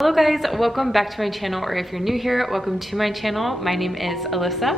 Hello guys, welcome back to my channel, or if you're new here, welcome to my channel. My name is Alyssa.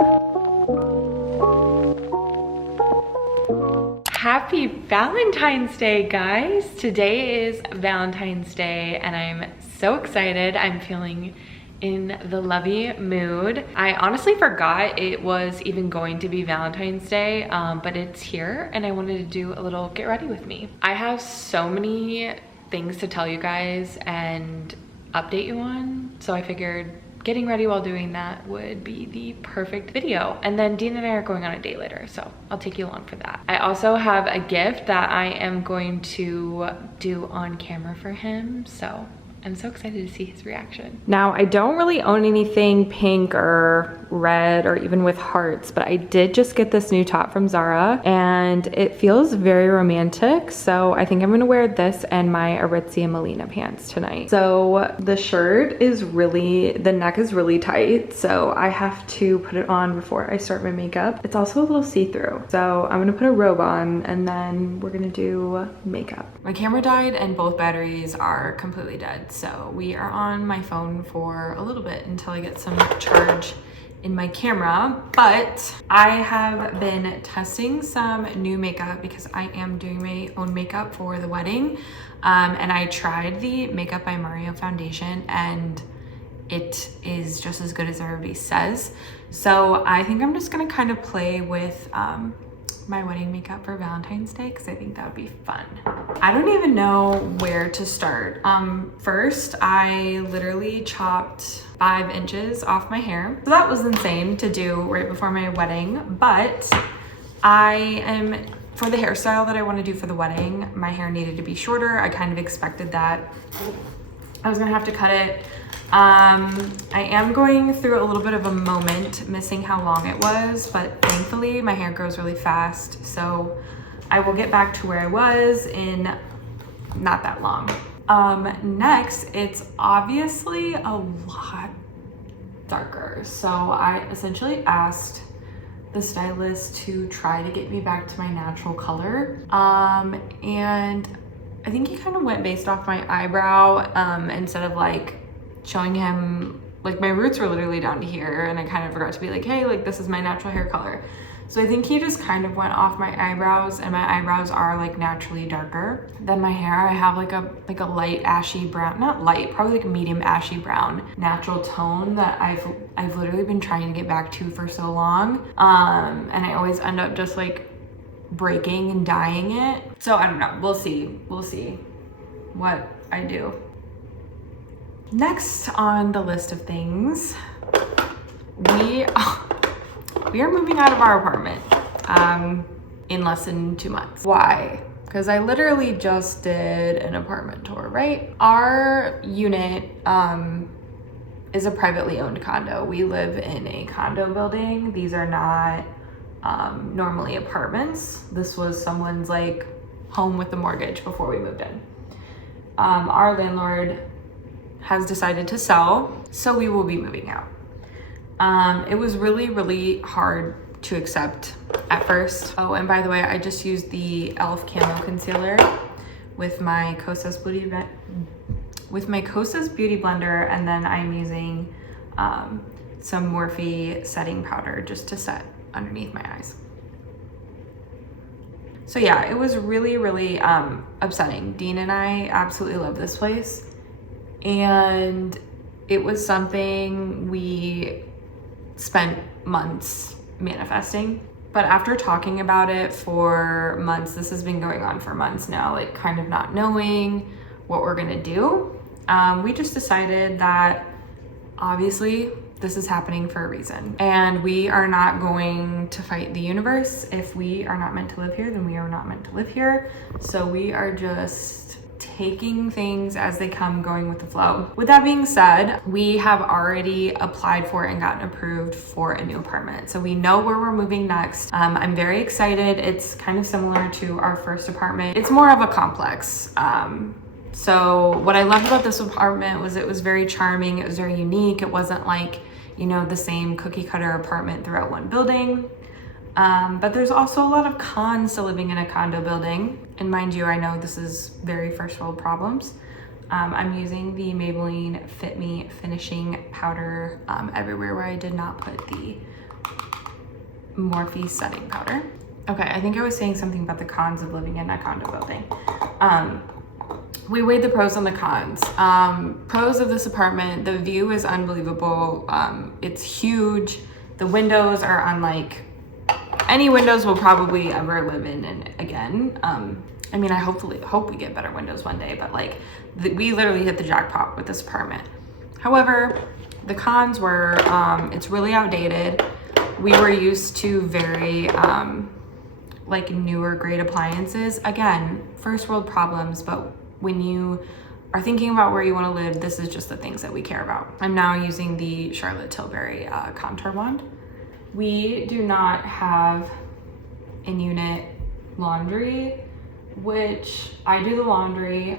Happy Valentine's Day, guys. Today is Valentine's Day and I'm so excited. I'm feeling in the lovey mood. I honestly forgot it was even going to be Valentine's Day, but it's here and I wanted to do a little get ready with me. I have so many things to tell you guys and update you on, so I figured getting ready while doing that would be the perfect video. And then Dean and I are going on a date later, so I'll take you along for that. I also have a gift that I am going to do on camera for him, so I'm so excited to see his reaction. Now, I don't really own anything pink or red or even with hearts, but I did just get this new top from Zara and it feels very romantic. So I think I'm gonna wear this and my Aritzia Melina pants tonight. So the shirt is the neck is really tight. So I have to put it on before I start my makeup. It's also a little see-through. So I'm gonna put a robe on and then we're gonna do makeup. My camera died and both batteries are completely dead. So we are on my phone for a little bit until I get some charge in my camera, but I have been testing some new makeup because I am doing my own makeup for the wedding. And I tried the Makeup by Mario foundation and it is just as good as everybody says. So I think I'm just gonna kind of play with my wedding makeup for Valentine's Day because I think that would be fun. I don't even know where to start. First, I literally chopped 5 inches off my hair. So that was insane to do right before my wedding, but for the hairstyle that I want to do for the wedding, my hair needed to be shorter. I kind of expected that I was gonna have to cut it. I am going through a little bit of a moment, missing how long it was, but thankfully my hair grows really fast, so I will get back to where I was in not that long. Next, it's obviously a lot darker, so I essentially asked the stylist to try to get me back to my natural color, and I think he kind of went based off my eyebrow, instead of like showing him, like my roots were literally down to here and I kind of forgot to be like, hey, like this is my natural hair color. So I think he just kind of went off my eyebrows, and my eyebrows are like naturally darker than my hair. I have like a light ashy brown, not light, probably like a medium ashy brown natural tone that I've literally been trying to get back to for so long. And I always end up just like breaking and dyeing it. So I don't know, we'll see what I do. Next on the list of things, we are moving out of our apartment in less than 2 months. Why? Because I literally just did an apartment tour, right? Our unit is a privately owned condo. We live in a condo building. These are not normally apartments. This was someone's like home with a mortgage before we moved in. Our landlord has decided to sell, so we will be moving out. It was really hard to accept at first. Oh, and by the way, I just used the e.l.f. Camo Concealer with my Kosas Beauty Blender, and then I'm using some Morphe setting powder just to set underneath my eyes. So yeah, it was really upsetting. Dean and I absolutely love this place, and it was something we spent months manifesting. But after talking about it for months, this has been going on for months now, like kind of not knowing what we're gonna do, we just decided that obviously this is happening for a reason, and we are not going to fight the universe. If we are not meant to live here, then we are not meant to live here. So we are just taking things as they come, going with the flow. With that being said, we have already applied for and gotten approved for a new apartment. So we know where we're moving next. I'm very excited. It's kind of similar to our first apartment. It's more of a complex. So what I loved about this apartment was it was very charming. It was very unique. It wasn't like, you know, the same cookie cutter apartment throughout one building. But there's also a lot of cons to living in a condo building. And mind you, I know this is very first world problems. I'm using the Maybelline Fit Me Finishing Powder everywhere where I did not put the Morphe Setting Powder. Okay, I think I was saying something about the cons of living in a condo building. We weighed the pros and the cons. Pros of this apartment, the view is unbelievable. It's huge. The windows are unlike any windows we'll probably ever live in again. I mean, I hope we get better windows one day, but like we literally hit the jackpot with this apartment. However, the cons were it's really outdated. We were used to very like newer grade appliances. Again, first world problems, but when you are thinking about where you want to live, this is just the things that we care about. I'm now using the Charlotte Tilbury contour wand. We do not have in-unit laundry, which I do the laundry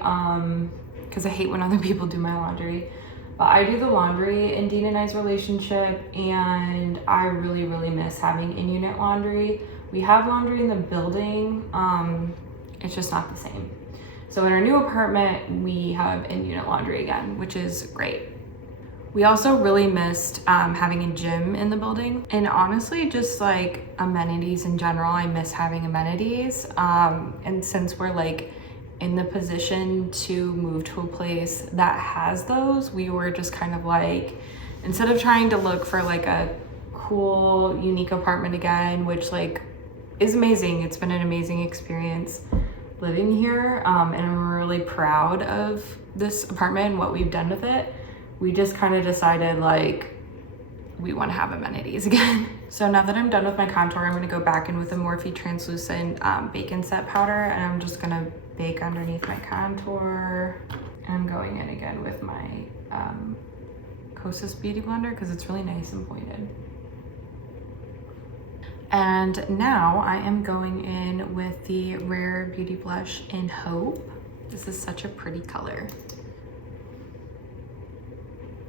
because I hate when other people do my laundry. But I do the laundry in Dean and I's relationship, and I really, really miss having in-unit laundry. We have laundry in the building, it's just not the same. So in our new apartment, we have in-unit laundry again, which is great. We also really missed having a gym in the building, and honestly, just like amenities in general. I miss having amenities, and since we're like in the position to move to a place that has those, we were just kind of like, instead of trying to look for like a cool, unique apartment again, which like is amazing. It's been an amazing experience living here, and I'm really proud of this apartment and what we've done with it. We just kind of decided like we want to have amenities again. So now that I'm done with my contour, I'm going to go back in with the Morphe translucent bacon set powder, and I'm just going to bake underneath my contour. And I'm going in again with my Kosas Beauty Blender because it's really nice and pointed. And now I am going in with the Rare Beauty Blush in Hope. This is such a pretty color.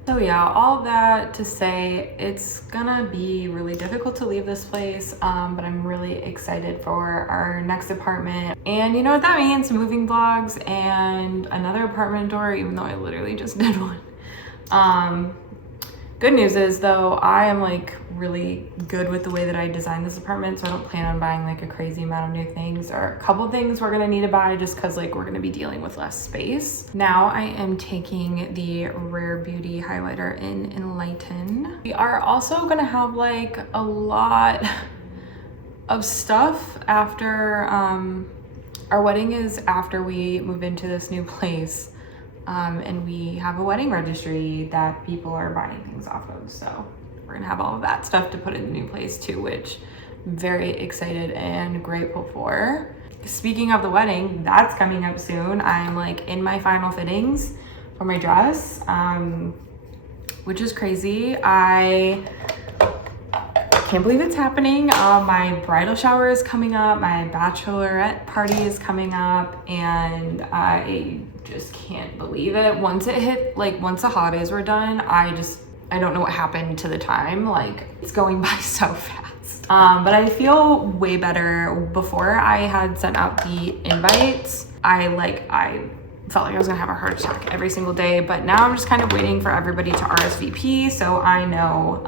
So yeah, all that to say, it's gonna be really difficult to leave this place, but I'm really excited for our next apartment. And you know what that means, moving vlogs and another apartment tour, even though I literally just did one. Good news is though, I am like really good with the way that I designed this apartment, so I don't plan on buying like a crazy amount of new things. There are a couple things we're gonna need to buy just because like we're gonna be dealing with less space. Now I am taking the Rare Beauty highlighter in Enlighten. We are also gonna have like a lot of stuff after our wedding is after we move into this new place. And we have a wedding registry that people are buying things off of. So we're gonna have all of that stuff to put in the new place too, which I'm very excited and grateful for. Speaking of the wedding, that's coming up soon. I'm like in my final fittings for my dress, which is crazy. I can't believe it's happening. My bridal shower is coming up, my bachelorette party is coming up, and I just can't believe it. Once it hit, like once the holidays were done, I don't know what happened to the time. Like it's going by so fast. But I feel way better. Before I had sent out the invites, I felt like I was gonna have a heart attack every single day, but now I'm just kind of waiting for everybody to RSVP so I know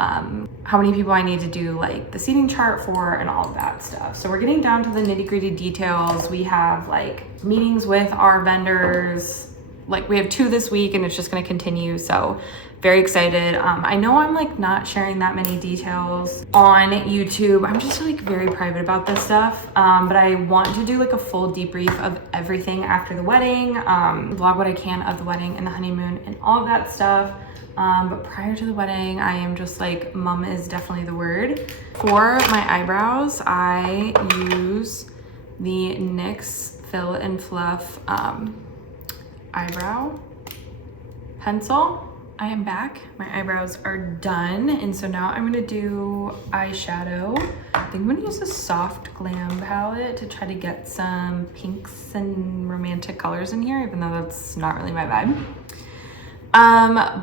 how many people I need to do like the seating chart for and all of that stuff. So we're getting down to the nitty-gritty details. We have like meetings with our vendors. Like we have 2 this week and it's just gonna continue. So very excited. I know I'm like not sharing that many details on YouTube. I'm just like very private about this stuff. But I want to do like a full debrief of everything after the wedding, vlog what I can of the wedding and the honeymoon and all of that stuff. But prior to the wedding, I am just like, mum is definitely the word. For my eyebrows, I use the NYX Fill and Fluff eyebrow pencil. I am back. My eyebrows are done. And so now I'm gonna do eyeshadow. I think I'm gonna use a soft glam palette to try to get some pinks and romantic colors in here, even though that's not really my vibe.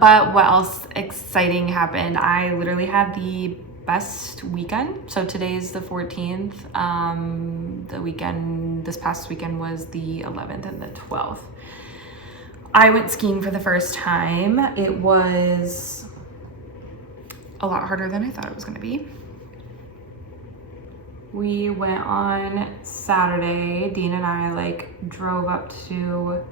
But what else exciting happened? I literally had the best weekend. So today's the 14th. This past weekend was the 11th and the 12th. I went skiing for the first time. It was a lot harder than I thought it was gonna be. We went on Saturday. Dean and I like drove up to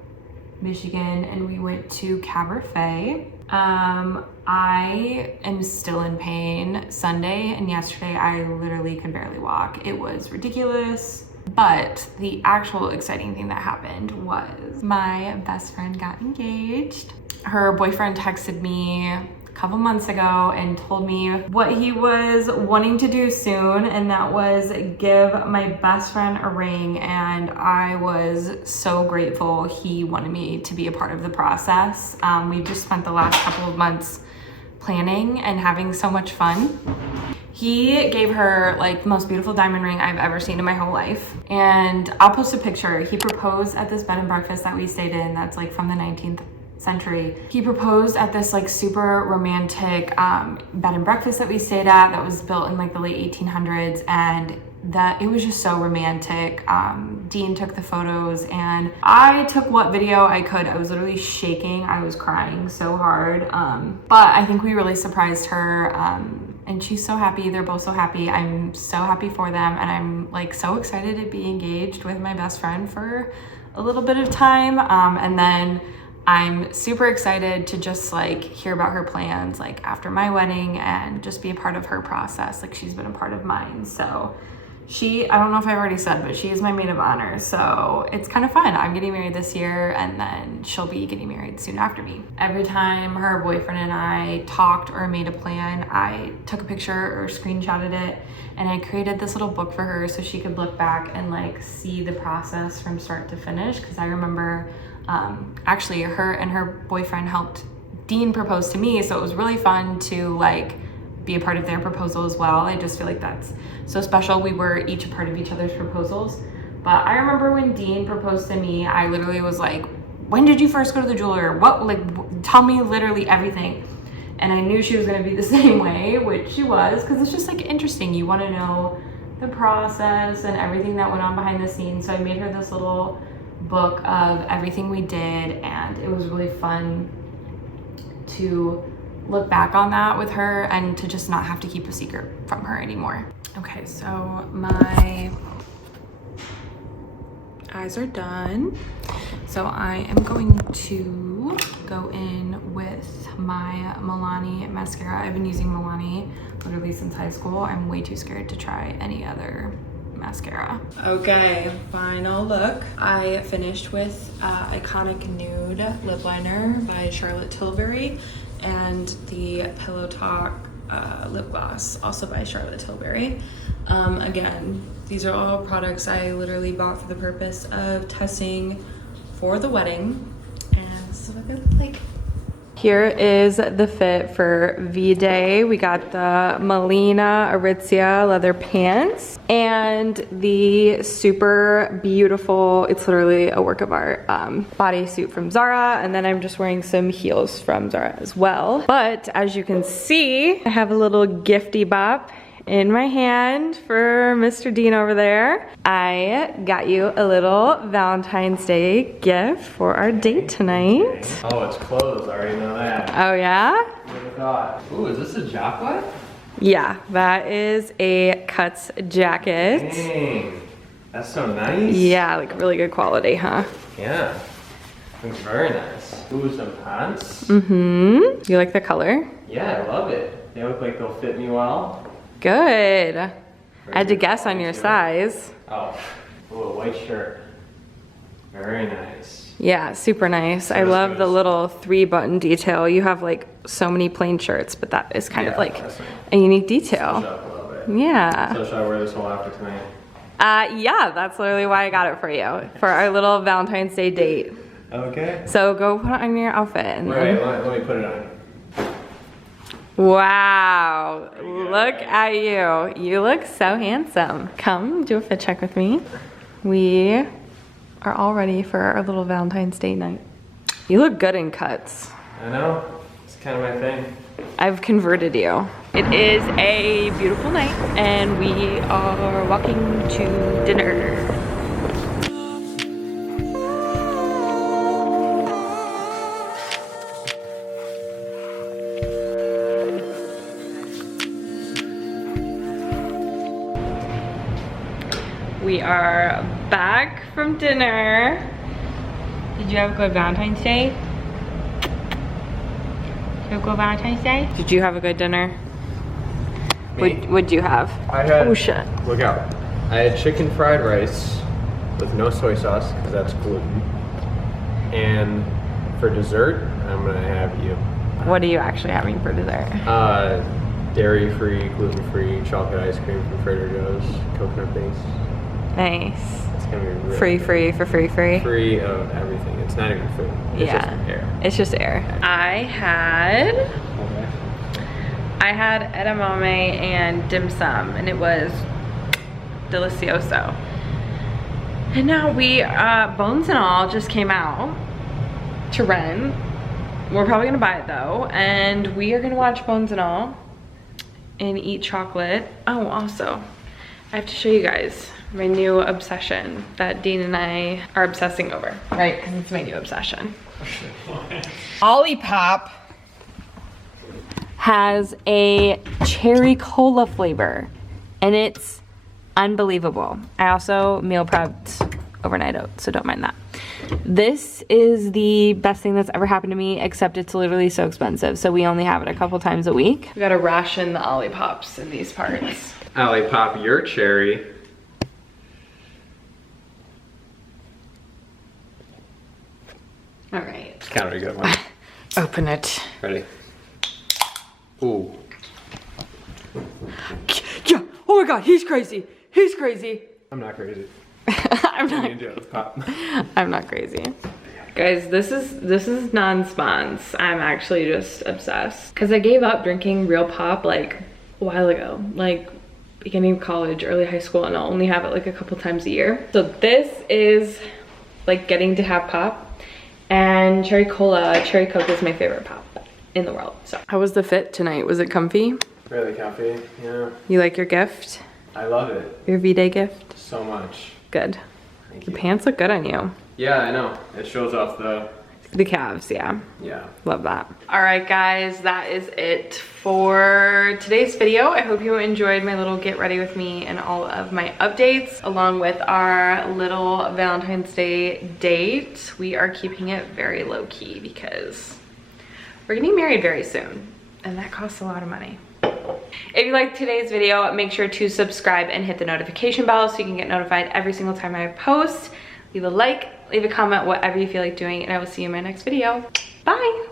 Michigan and we went to Cabernet. I am still in pain. Sunday and yesterday I literally could barely walk. It was ridiculous. But the actual exciting thing that happened was my best friend got engaged. Her boyfriend texted me a couple months ago and told me what he was wanting to do soon, and that was give my best friend a ring. And I was so grateful he wanted me to be a part of the process. We just spent the last couple of months planning and having so much fun. He gave her like the most beautiful diamond ring I've ever seen in my whole life. And I'll post a picture. He proposed at this bed and breakfast that we stayed in that's like from the 19th century. He proposed at this like super romantic bed and breakfast that we stayed at that was built in like the late 1800s, and that it was just so romantic. Dean took the photos and I took what video I could. I was literally shaking. I was crying so hard. But I think we really surprised her. And she's so happy. They're both so happy. I'm so happy for them. And I'm like so excited to be engaged with my best friend for a little bit of time. And then I'm super excited to just like hear about her plans like after my wedding and just be a part of her process. Like she's been a part of mine. So I don't know if I already said, but she is my maid of honor. So it's kind of fun. I'm getting married this year and then she'll be getting married soon after me. Every time her boyfriend and I talked or made a plan, I took a picture or screenshotted it, and I created this little book for her so she could look back and like see the process from start to finish. Cause I remember actually her and her boyfriend helped Dean propose to me. So it was really fun to like be a part of their proposal as well. I just feel like that's so special. We were each a part of each other's proposals. But I remember when Dean proposed to me, I literally was like, when did you first go to the jeweler? What, like, tell me literally everything. And I knew she was gonna be the same way, which she was, because it's just like interesting. You wanna know the process and everything that went on behind the scenes. So I made her this little book of everything we did, and it was really fun to look back on that with her and to just not have to keep a secret from her anymore. Okay, so my eyes are done. So I am going to go in with my Milani mascara. I've been using Milani literally since high school. I'm way too scared to try any other mascara. Okay, final look. I finished with Iconic Nude Lip Liner by Charlotte Tilbury and the Pillow Talk lip gloss, also by Charlotte Tilbury. Again, these are all products I literally bought for the purpose of testing for the wedding, and this is what they look like. Here is the fit for V-Day. We got the Melina Aritzia leather pants and the super beautiful, it's literally a work of art, bodysuit from Zara. And then I'm just wearing some heels from Zara as well. But as you can see, I have a little gifty bop in my hand for Mr. Dean over there. I got you a little Valentine's Day gift for our date tonight. Oh, it's clothes. I already know that. Oh yeah? What have I got? Ooh, is this a jacket? Yeah, that is a Cuts jacket. Dang, that's so nice. Yeah, like really good quality, huh? Yeah, looks very nice. Ooh, some pants. Mm-hmm. You like the color? Yeah, I love it. They look like they'll fit me well. Good. I had to guess on your size. Oh, ooh, a white shirt. Very nice. Yeah, super nice. I love the little 3-button detail. You have like so many plain shirts, but that is kind of like a unique detail. Switch up a little bit. Yeah. So should I wear this whole outfit tonight? Yeah, that's literally why I got it for you, for our little Valentine's Day date. Okay. So go put on your outfit. And Wait, let me put it on. Wow, look at you. You look so handsome. Come do a fit check with me. We are all ready for our little Valentine's Day night. You look good in cuts. I know, it's kind of my thing. I've converted you. It is a beautiful night and we are walking to dinner. We are back from dinner. Did you have a good Valentine's Day? Did you have a good Valentine's Day? Did you have a good dinner? What'd you have? I had, oh shit. Look out. I had chicken fried rice with no soy sauce, because that's gluten. And for dessert, I'm gonna have you. What are you actually having for dessert? Dairy-free, gluten-free chocolate ice cream from Trader Joe's, coconut base. Nice. It's gonna be really Free for free. Free of everything. It's not even food. It's just air. It's just air. I had edamame and dim sum, and it was delicioso. And now we, Bones and All just came out to rent. We're probably gonna buy it though, and we are gonna watch Bones and All and eat chocolate. Oh, also, I have to show you guys my new obsession that Dean and I are obsessing over, right? Because it's my new obsession. Olipop has a cherry cola flavor, and it's unbelievable. I also meal prepped overnight oats, so don't mind that. This is the best thing that's ever happened to me, except it's literally so expensive, so we only have it a couple times a week. We gotta ration the Olipops in these parts. Olipop, your cherry. All right. It's kind of a good one. Open it. Ready? Ooh. Yeah. Oh my God, he's crazy. He's crazy. I'm not crazy. I'm not crazy. Guys, this is non-spons. I'm actually just obsessed. Cause I gave up drinking real pop like a while ago, like beginning of college, early high school, and I'll only have it like a couple times a year. So this is like getting to have pop, and cherry Coke is my favorite pop in the world. So how was the fit tonight? Was it comfy? Really comfy, yeah. You like your gift? I love it. Your V-Day gift? So much. Good. Thank The you. pants look good on you. Yeah, I know. It shows off the calves, yeah. Yeah. Love that. All right, guys, that is it for today's video. I hope you enjoyed my little get ready with me and all of my updates, along with our little Valentine's Day date. We are keeping it very low key because we're getting married very soon, and that costs a lot of money. If you liked today's video, make sure to subscribe and hit the notification bell so you can get notified every single time I post. Leave a like, leave a comment, whatever you feel like doing, and I will see you in my next video. Bye!